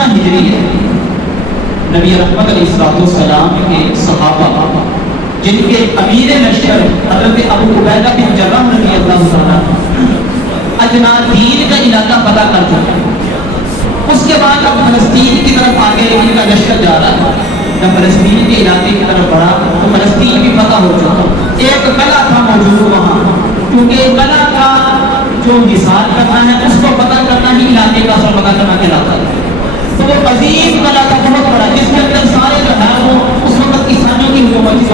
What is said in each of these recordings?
15 ہجری ہے، نبی رحمت علیہ السلام کے صحابہ جن کے امیر لشکر حضرت ابو عبیدہ بن جراح رضی اللہ عنہ اجنادین کا علاقہ فتح کر چکے، اس کے بعد اب فلسطین کی طرف آگے ان کا لشکر جا رہا ہے۔ جب فلسطین کے علاقے کی طرف بڑھا تو فلسطین بھی فتح ہو چکا، ایک قلعہ تھا موجود وہاں، کیونکہ قلعہ کا جو حصار کرنا ہے اس کو پتہ کرنا ہی علاقے کا اصل پتہ کرنا کہلاتا ہے۔ تو وہ عظیم قلعہ تھا، بہت بڑا، جس کے اندر سارے جو ہے وہ اس وقت عیسائیوں کی حکومت تھی،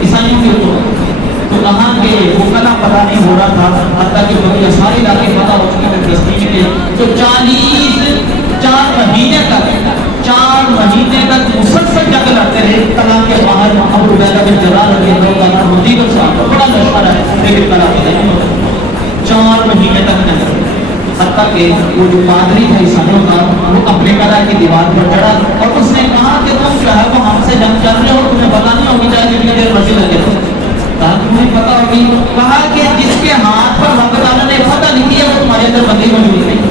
عیسائیوں کی حکومت، تو کہاں کے وہ قلعہ پتہ نہیں ہو رہا تھا، حتیٰ کہ یہ سارے علاقے فتح ہو چکے تھے فلسطین کے، تو 4 مہینے تک مسلسل جنگ لڑتے رہے قلعہ کے باہر۔ ابو عبیدہ بن جراح رضی اللہ عنہ مدینہ صاحب بڑا لشکر ہے لیکن قلعہ فتح نہیں ہوتا، 4 مہینے تک جنگ، حتیٰ کہ وہ جو پادری تھا عیسائیوں کا وہ اپنے قلعہ کی دیوار پر چڑھا اور اس نے کہا کہ تم جو ہے وہ ہم سے جنگ کر رہے ہو، تمہیں پتہ نہیں ہوگی چاہے جتنی دیر مرضی لگے، کہا تمہیں پتہ ہوگی، کہا کہ جس کے ہاتھ پر رب تعالیٰ نے فتح لکھی ہے وہ تمہارے اندر بندی موجود نہیں،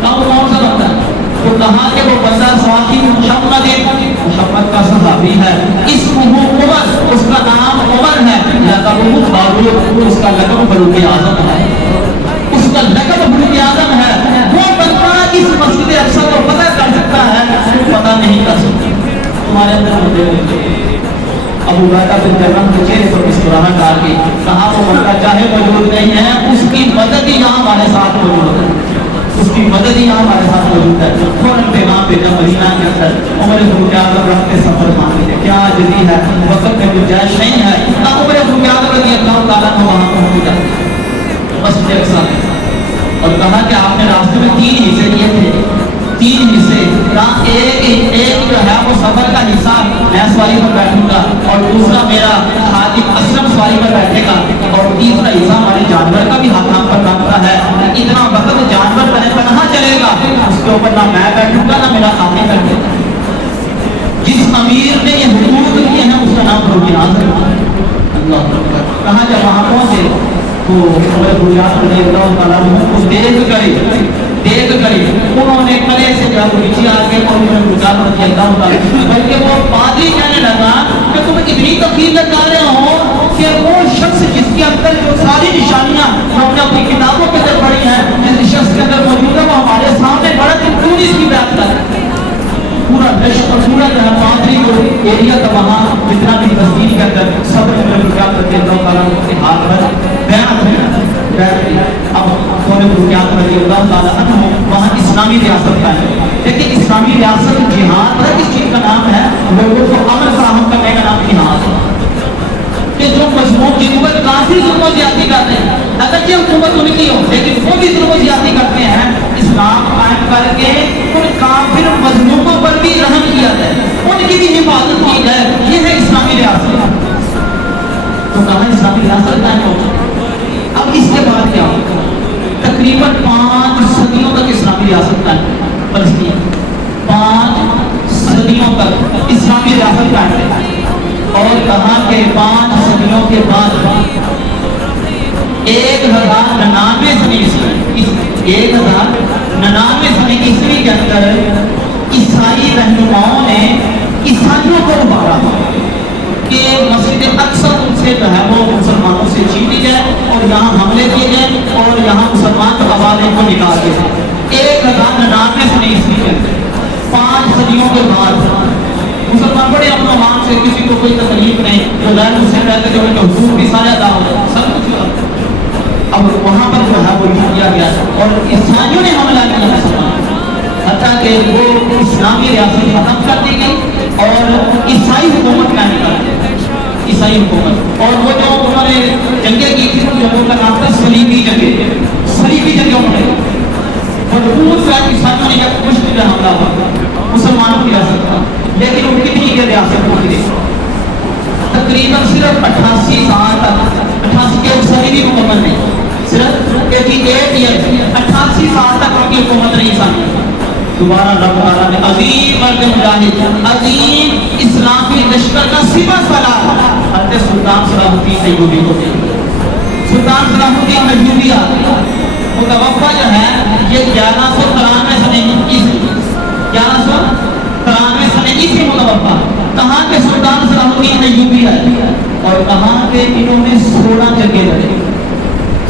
کہا وہ کون سا بندہ ہے؟ تو کہا کہ وہ بندہ صحابی محمد کا صحابی ہے، اسمہ عمر، اس کا نام عمر ہے، لقبہ فاروق، اس کا لقب فاروق اعظم ہے، اس کا لقب فاروق اعظم ہے، وہ بندہ اس مسجد اقصی کو پتہ کر سکتا ہے، پتہ نہیں کر سکتا تمہارے اندر بندے ہوتے۔ ابو عبیدہ بن جراح کے چہرے پر مسکراہٹ آ گئی، کہا وہ بندہ چاہے موجود نہیں ہے، اس کی مدد ہی یہاں ہمارے ساتھ موجود ہے، اس کی مدد ہی یہاں ہمارے ساتھ موجود ہے۔ فوراً پیغام بھیجا مدینہ کے اندر، عمر فاروق اعظم رکھتے سفر مانگے تھے، کیا جدی ہے، وقت میں گنجائش نہیں ہے، عمر فاروق اعظم رضی اللہ تعالیٰ عنہ وہاں پہنچ گئے مسجد اقصی میں، اور کہا کہ آپ نے راستے میں 3 حصے کیے تھے، 3 حصے، ایک جو ہے وہ سفر کا حصہ میں سواری پر بیٹھوں گا اور دوسرا میرا خادم اسلم سواری پر بیٹھے گا اور تیسرا حصہ ہمارے جانور کا بھی ہاتھ ہم پر بنتا ہے، اتنا وقت جانور کہاں چلے گا، اس کے اوپر نہ میں بیٹھوں گا نہ میرا خادم بیٹھے گا۔ جس امیر نے یہ حقوق کیے ہیں اس کا نام فاروق اعظم ہے۔ اللہ کہاں جب وہاں پہنچے تو عمر رضی اللہ تعالیٰ عنہ کو دیکھ کر انہوں نے قلعے سے جب نیچے آ کے اور عمر رضی اللہ تعالیٰ، بلکہ وہ پادری کہنے لگا کہ تم اتنی تفصیل لگا رہے ہو کہ وہ شخص جس کے اندر جو ساری نشانیاں ہم نے اپنی کتابوں کے اندر پڑھی ہیں، جس شخص کے اندر موجود ہے وہ ہمارے سامنے بڑا کیوں اس کی بات کر رہے ہیں۔ پورا لشکر پورا جو ہے پادری جو ایریا تھا وہاں جتنا بھی مسجد کے اندر سب رضی اللہ تعالیٰ کے ہاتھ پر بیعت ہے۔ اب رضی اللہ تعالیٰ عنہ وہاں اسلامی ریاست کا ہے، لیکن اسلامی ریاست جہاد پر کس چیز کا نام ہے، لوگوں کو امن فراہم کرنے کا نام جہاد ہے، کہ جو مضمون جن پر کافی ظلم و زیادتی کرتے ہیں، اگرچہ حکومت ان کی ہو لیکن وہ بھی ظلم و زیادتی کرتے ہیں، اسلام قائم کر کے ان کافر مظلوموں پر بھی رحم کیا جائے، ان کی بھی حفاظت کی جائے، یہ ہے اسلامی ریاست۔ تو کہاں اسلامی ریاست قائم ہو؟ اب اس کے بعد کیا ہوگا؟ تقریباً 5 صدیوں تک اسلامی ریاست قائم ہے، فلسطین 5 صدیوں تک اسلامی ریاست قائم ہے، اور کہاں کے 5 صدیوں کے بعد 1099 سنی عیسوی کے اندر عیسائی رہنماؤں نے عیسائیوں کو ابھارا کہ مسجد اقصی ان سے جو ہے وہ مسلمانوں سے چھینی جائے اور یہاں حملے کیے جائیں اور یہاں مسلمان آبادی کو نکال دیا۔ 1099 سنی عیسوی کے اندر 5 صدیوں کے بعد مسلمان بڑے امن و امان سے، کسی کو کوئی تکلیف نہیں، جو غیر مسلم رہتے جو ان کے حقوق بھی سارے ادا ہو جائے، سب کچھ ہوا۔ اب وہاں پر جو ہے وہ کیا گیا اور عیسائیوں نے حملہ کیا مسلمان، حتیٰ کہ وہ اسلامی ریاست ختم کر دی گئی اور عیسائی حکومت قائم کر دی، عیسائی حکومت۔ اور وہ جو انہوں نے جنگیں کی تھی ان جنگوں کا نام تھا صلیبی جنگیں، صلیبی جنگیں انہوں نے مضبوط کیا، عیسائیوں نے ایک مشکل حملہ ہوا مسلمانوں کی ریاست کا، لیکن ان کی بھی ریاست کو گرے تقریباً صرف 88 سال تک، 88 کے صدی بھی مکمل نہیں، صرف 88 ایئر 88 سال تک ان کی حکومت نہیں سامنے۔ دوبارہ رب تعالیٰ نے عظیم مرد مجاہد، عظیم اسلامی لشکر کا سپہ سالار حضرت سلطان صلاح الدین ایوبی کو دے۔ سلطان صلاح الدین ایوبی متوفہ جو ہے یہ 1193 سنے کہا کہ انہوں نے 16 جنگیں لڑی،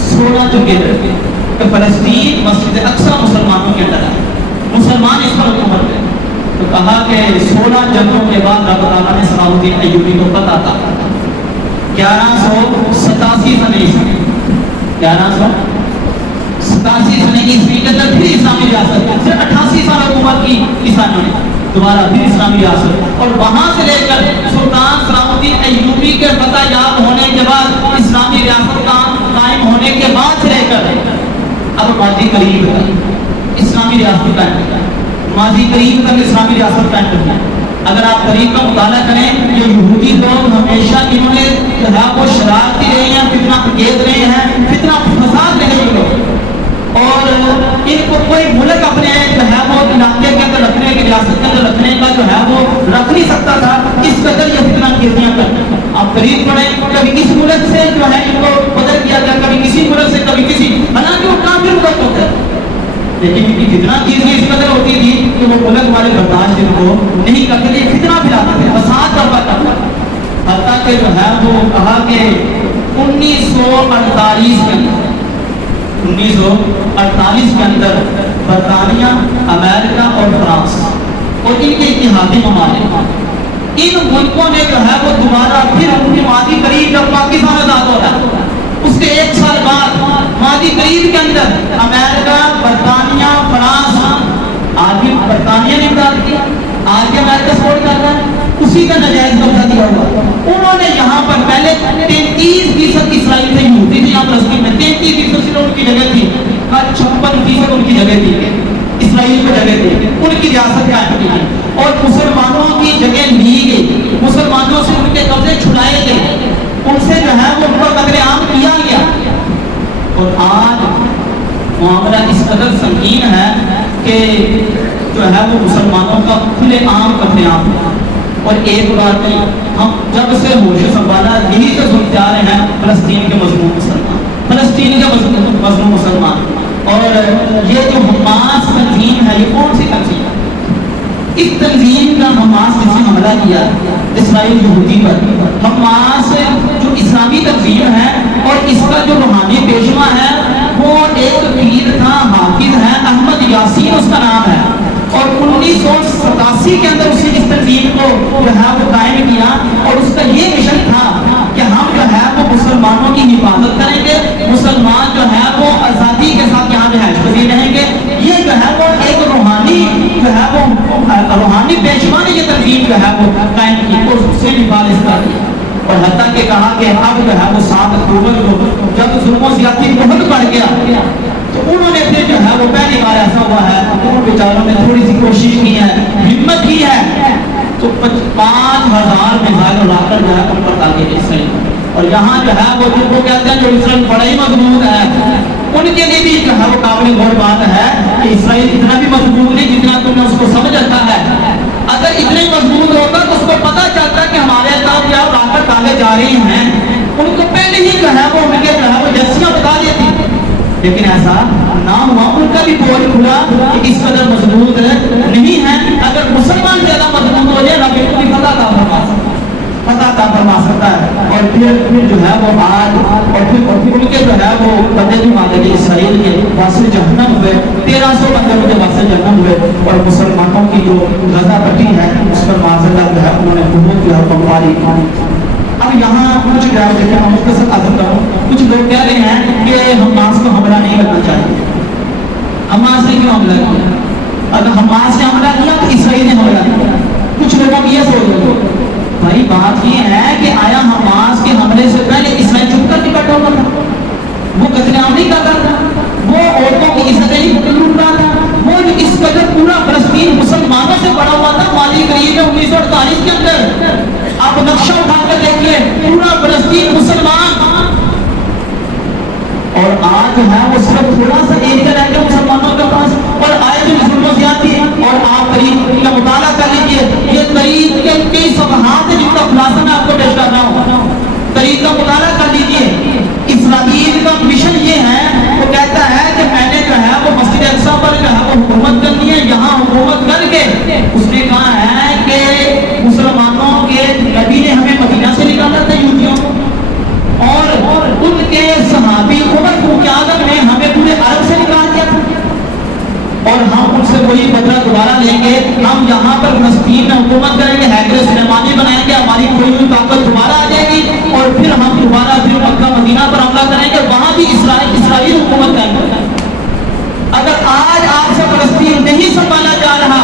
16 جنگیں لڑی کہ فلسطین مسجد اقصی مسلمانوں کے اندر ہے، مسلمان اس پر حکومت ہے۔ تو کہا کہ 16 جنگوں کے بعد رب تعالیٰ نے صلاح الدین ایوبی کو پتہ تھا 1187 سن عیسوی، 1187 سن عیسوی کے اندر پھر اسلامی ریاست، صرف 88 سال حکومت کی عیسائیوں نے، دوبارہ پھر اسلامی ریاست، اور وہاں سے لے کر سلطان صلاح الدین ایوبی کے فتح یاب ہونے کے بعد اسلامی ریاست قائم ہونے کے بعد سے لے کر اب ماضی قریب تک اسلامی ریاست قائم ہے، ماضی قریب تک اسلامی ریاست قائم ہے۔ اگر آپ تاریخ کا مطالعہ کریں، یہ یہودی لوگ ہمیشہ انہوں نے جو ہے وہ شرارتی رہے ہیں، فتنہ انگیز رہے ہیں، فتنہ فساد رہے ہیں لوگ، اور ان کو کوئی ملک اپنے جو ہے وہ علاقے کے اندر رکھنے کی، ریاست کے اندر رکھنے کا جو ہے وہ رکھ نہیں سکتا تھا، اس قدر یہ فتنہ انگیزیاں کرتے۔ آپ تاریخ پڑھیں، کبھی اس ملک سے جو ہے ان کو بدل کیا گیا، کبھی کسی ملک سے، کبھی کسی، حالانکہ وہ کافر ملک ہوتے ہیں، لیکن ان کی فتنہ چیزیں اس قدر ہوتی تھی کہ وہ ملک والے برداشت ان کو نہیں کرتے تھے، فتنہ پھیلاتے تھے، فساد برپا کرتے تھے، حتیٰ کہ جو ہے وہ کہا کہ 1948 کے اندر 1948 کے اندر برطانیہ، امریکہ اور فرانس اور ان کے اتحادی ممالک، ان ملکوں نے جو ہے وہ دوبارہ پھر ان کی ماضی قریب جب پاکستان آزاد ہو رہا ہے اس کے 1 سال بعد ماضی قریب کے اندر امریکہ، برطانیہ، فرانس، آج بھی برطانیہ نے امداد کی، آج بھی امریکہ سپورٹ کر رہا ہے، اسی کا نجائز قبضہ دیا ہوا۔ انہوں نے یہاں پر پہلے 33% اسرائیل سے یہودی تھے، یہاں فلسطین میں 33% صرف ان کی جگہ تھی، 56% ان کی جگہ تھی، اسرائیل کو جگہ تھی، ان کی ریاست قائم کی گئی اور مسلمانوں کی جگہ لی گئی، مسلمانوں سے ان کے قبضے چھڑائے گئے، ان سے جو ہے وہ ان پر قتل عام کیا گیا۔ اور آج معاملہ اس قدر سنگین ہے کہ جو ہے وہ مسلمانوں کا کھلے عام قتل عام ہے، اور ایک بات نہیں، ہم جب سے ہوش سنبھالا یہی سے سنتے آ رہے ہیں فلسطین کے مظلوم مسلمان، فلسطین کے مظلوم مسلمان، اور یہ جو حماس تنظیم ہے، یہ کون سی تنظیم ہے؟ اس تنظیم کا حماس نے حملہ کیا اسرائیل یہودی پر، حماس جو اسلامی تنظیم ہے اور اس کا جو روحانی پیشوا ہے وہ ایک پیر تھا، حافظ ہے، احمد یاسین اس کا نام ہے، اور 1987 کے اندر اسی اس تنظیم کو جو ہے وہ قائم کیا، اور اس کا یہ مشن تھا کہ ہم جو ہے وہ مسلمانوں کی حفاظت کریں گے، مسلمان جو ہے وہ آزادی کے ساتھ یہاں رہائش پذیر رہیں گے۔ یہ جو ہے وہ ایک روحانی جو ہے وہ روحانی پیشوا نے یہ تنظیم جو ہے وہ قائم کی اور اس سے حفاظت کر دی، اور حتیٰ کہ کہا کہ اب جو ہے وہ 7 اکتوبر کو جب ظلم و زیادتی بہت بڑھ گیا تو انہوں نے پھر جو ہے وہ پہلی بار ایسا ہوا ہے ان بیچاروں نے تھوڑی سی کوشش کی ہے، ہمت کی ہے، تو 5000 میزائل اڑا کر جو ہے ان پر تاکہ اسرائیل، اور یہاں جو ہے وہ جن کو کہتے ہیں جو اسرائیل بڑا ہی مضبوط ہے، ان کے لیے بھی جو ہے وہ قابل غور بات ہے کہ اسرائیل اتنا بھی مضبوط نہیں جتنا تم نے اس کو سمجھ رکھا ہے۔ اگر اتنے مضبوط ہوتا تو اس کو پتا چلتا کہ ہمارے طرف کیا طاقت ڈالے جا رہی ہیں، ان کو پہلے ہی جو ہے وہ ان کے جو ہے وہ جنسیاں بتا دیتی، لیکن ایسا نہ ہوا، ان کا بھی بول کھلا کہ اس قدر مضبوط نہیں ہے۔ اگر مسلمان زیادہ مضبوط ہو جائے رب کو بھی فتح فرما سکتا ہے، اور پھر جو ہے وہ آج اور پھر ان کے جو ہے وہ بندے بھی مانگے گے اسرائیل کے واسطے جہنم ہوئے، 1300 بندے ان کے واسطے جہنم ہوئے، اور مسلمانوں کی جو غزہ پٹی ہے اس پر معذرت جو ہے انہوں نے بہت جو ہے بمباری کی۔ اب یہاں کچھ جو ہے میں مختصر عرض کروں، کچھ لوگ کہہ رہے ہیں کہ حماس کو حملہ نہیں کرنا چاہیے۔ حماس نے کیوں حملہ کیا؟ اگر حماس نے حملہ کیا تو اسرائیل نے حملہ کیا۔ کچھ لوگوں کی یہ سوچ ہے، بھائی بات یہ ہے کہ آیا حماس کے حملے سے پہلے اسرائیل چھپ کر نپٹ ہوتا تھا؟ وہ قتل عام نہیں کرتا تھا، وہ عورتوں کی عزتیں نہیں لوٹ رہا تھا، وہ جو اس قدر پورا فلسطین مسلمانوں سے بڑا ہوا تھا ماضی قریب 1948 کے اندر، آپ نقشہ اٹھا کر دیکھیے پورا فلسطین مسلمان، اور آج ہے وہ صرف تھوڑا سا ایریا رہ گیا مسلمانوں کے پاس، اور آئے جو ظلم و زیادتی، اور آپ تاریخ کا مطالعہ کر لیجیے، یہ تاریخ کے کئی صفحات ہیں جن کا خلاصہ میں آپ کو پیش کر رہا ہوں، تاریخ کا مطالعہ کر لیجیے۔ اسرائیل کا مشن یہ ہے، وہ کہتا ہے کہ میں نے جو ہے وہ مسجد اقصی پر جو ہے وہ حکومت کرنی ہے، یہاں حکومت کر کے اس نے کہا ہے کہ مسلمانوں کے نبی نے ہمیں مدینہ سے نکالا تھا یہودیوں کو، وہی بدلہ دوبارہ لیں گے، ہم یہاں پر فلسطین میں حکومت کریں گے، ہیکل سلیمانی بنائیں گے، ہماری کھوئی ہوئی طاقت دوبارہ آ جائے گی اور پھر ہم دوبارہ پھر مکہ مدینہ پر حملہ کریں گے، وہاں بھی اسرائیل حکومت کریں گے۔ اگر آج آپ سے فلسطین نہیں سنبھالا جا رہا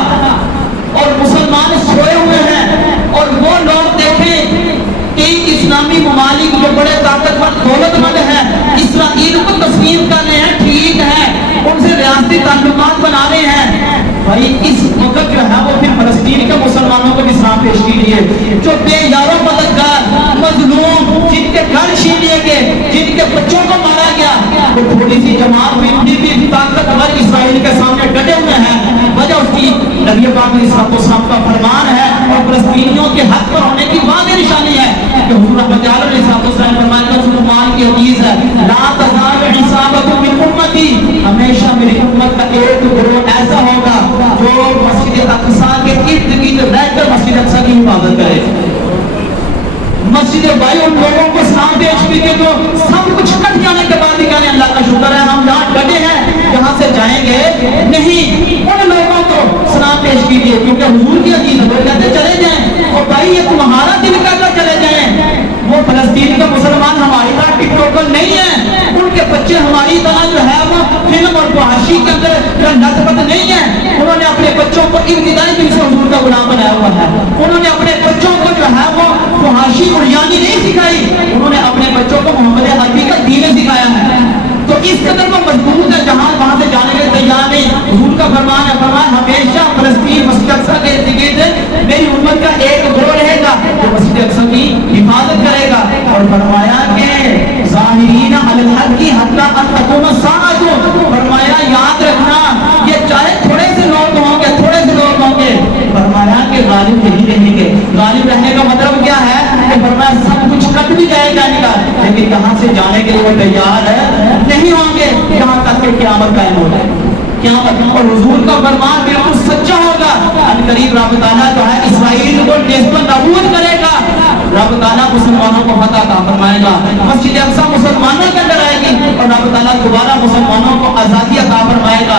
اور مسلمان سوئے ہوئے ہیں اور وہ لوگ دیکھیں کہ اسلامی ممالک جو بڑے طاقتور دولت مند ہیں اسرائیل کو تسلیم کر رہے ہیں، ٹھیک ہے، ان سے ریاستی تعلقات بنا رہے ہیں، بھائی اس وقت جو ہے وہ پھر فلسطین کے مسلمانوں کو بھی سلام پیش کیجیے جو بے یارو مددگار مظلوم جن کے گھر چھین لیے گئے، جن کے بچوں کو مارا گیا، وہ تھوڑی سی جماعت ہوئی بھی طاقتور اسرائیل کے سامنے ڈٹے ہوئے ہیں، وجہ اس کی نبی پاک علیہ الصلوۃ کا فرمان ہے اور فلسطینیوں کے حق پر ہونے کی واضح نشانی ہے کہ حضور رحمت اللہ علیہ الصلوۃ فرمایا کہ مسلمان کی حدیث ہے لا تزال عصابۃ من امتی، ہمیشہ میری امت کا ایک گروہ ایسا ہوگا جو مسجد اقصی کے ارد گرد رہ کر مسجد اقصی کی حفاظت کرے۔ مسجد بھائی ان لوگوں کو سلام پیش کیجیے جو سب کچھ کٹ جانے کے بعد کہنے اللہ کا شکر ہے ہم یہاں ڈٹے ہیں، یہاں سے جائیں گے نہیں، ان لوگوں کو سلام پیش کیجیے کیونکہ حضور کی حدیث ہے، وہ کہتے چلے جائیں اور بھائی یہ تمہارا دل کہتا چلے جائیں، وہ فلسطین کے مسلمان ہماری طرح ٹک ٹوکر نہیں ہیں، ان کے بچے ہماری طرح جو ہے وہ فلم اور فحاشی کے اندر نسبت نہیں ہے، انہوں نے اپنے بچوں کو ابتدائی دن سے حضور کا غلام بنایا ہوا ہے، انہوں نے اپنے بچوں کو جو ہے وہ فحاشی اور یعنی نہیں سکھائی، انہوں نے اپنے بچوں کو محمد عربی کا دین سکھایا ہے، تو اس قدر وہ مضبوط ہے جہاں وہاں سے جانے کے تیار نہیں۔ حضور کا فرمان ہے، فرمان ہمیشہ فلسطین مسجد اقصی کے ارد گرد میری امت کا ایک گروہ رہے گا جو مسجد اقصی کی حفاظت کرے گا، اور فرمایا کہ ظاہرین علی الحق کی حتی ان تقوم الساعۃ، فرمایا یاد رکھنا یہ چاہے تھوڑے سے لوگ ہوں گے، تھوڑے سے لوگ ہوں گے، فرمایا کہ غالب نہیں رہیں گے۔ غالب رہنے کا مطلب کیا ہے کہ فرمایا سب کچھ کٹ بھی جائے گا لیکن یہاں سے جانے کے لیے وہ تیار نہیں ہوں گے یہاں تک کہ قیامت قائم ہو جائے، قیامت۔ اور حضور کا فرمان بالکل سچا ہوگا، ان قریب رب تعالیٰ جو ہے اسرائیل کو نیست و نابود کرے گا، رب تعالیٰ مسلمانوں کو فتح عطا فرمائے گا، مسجد اقصی مسلمانوں کے اندر آئے گی اور رب تعالیٰ دوبارہ مسلمانوں کو آزادی عطا فرمائے گا۔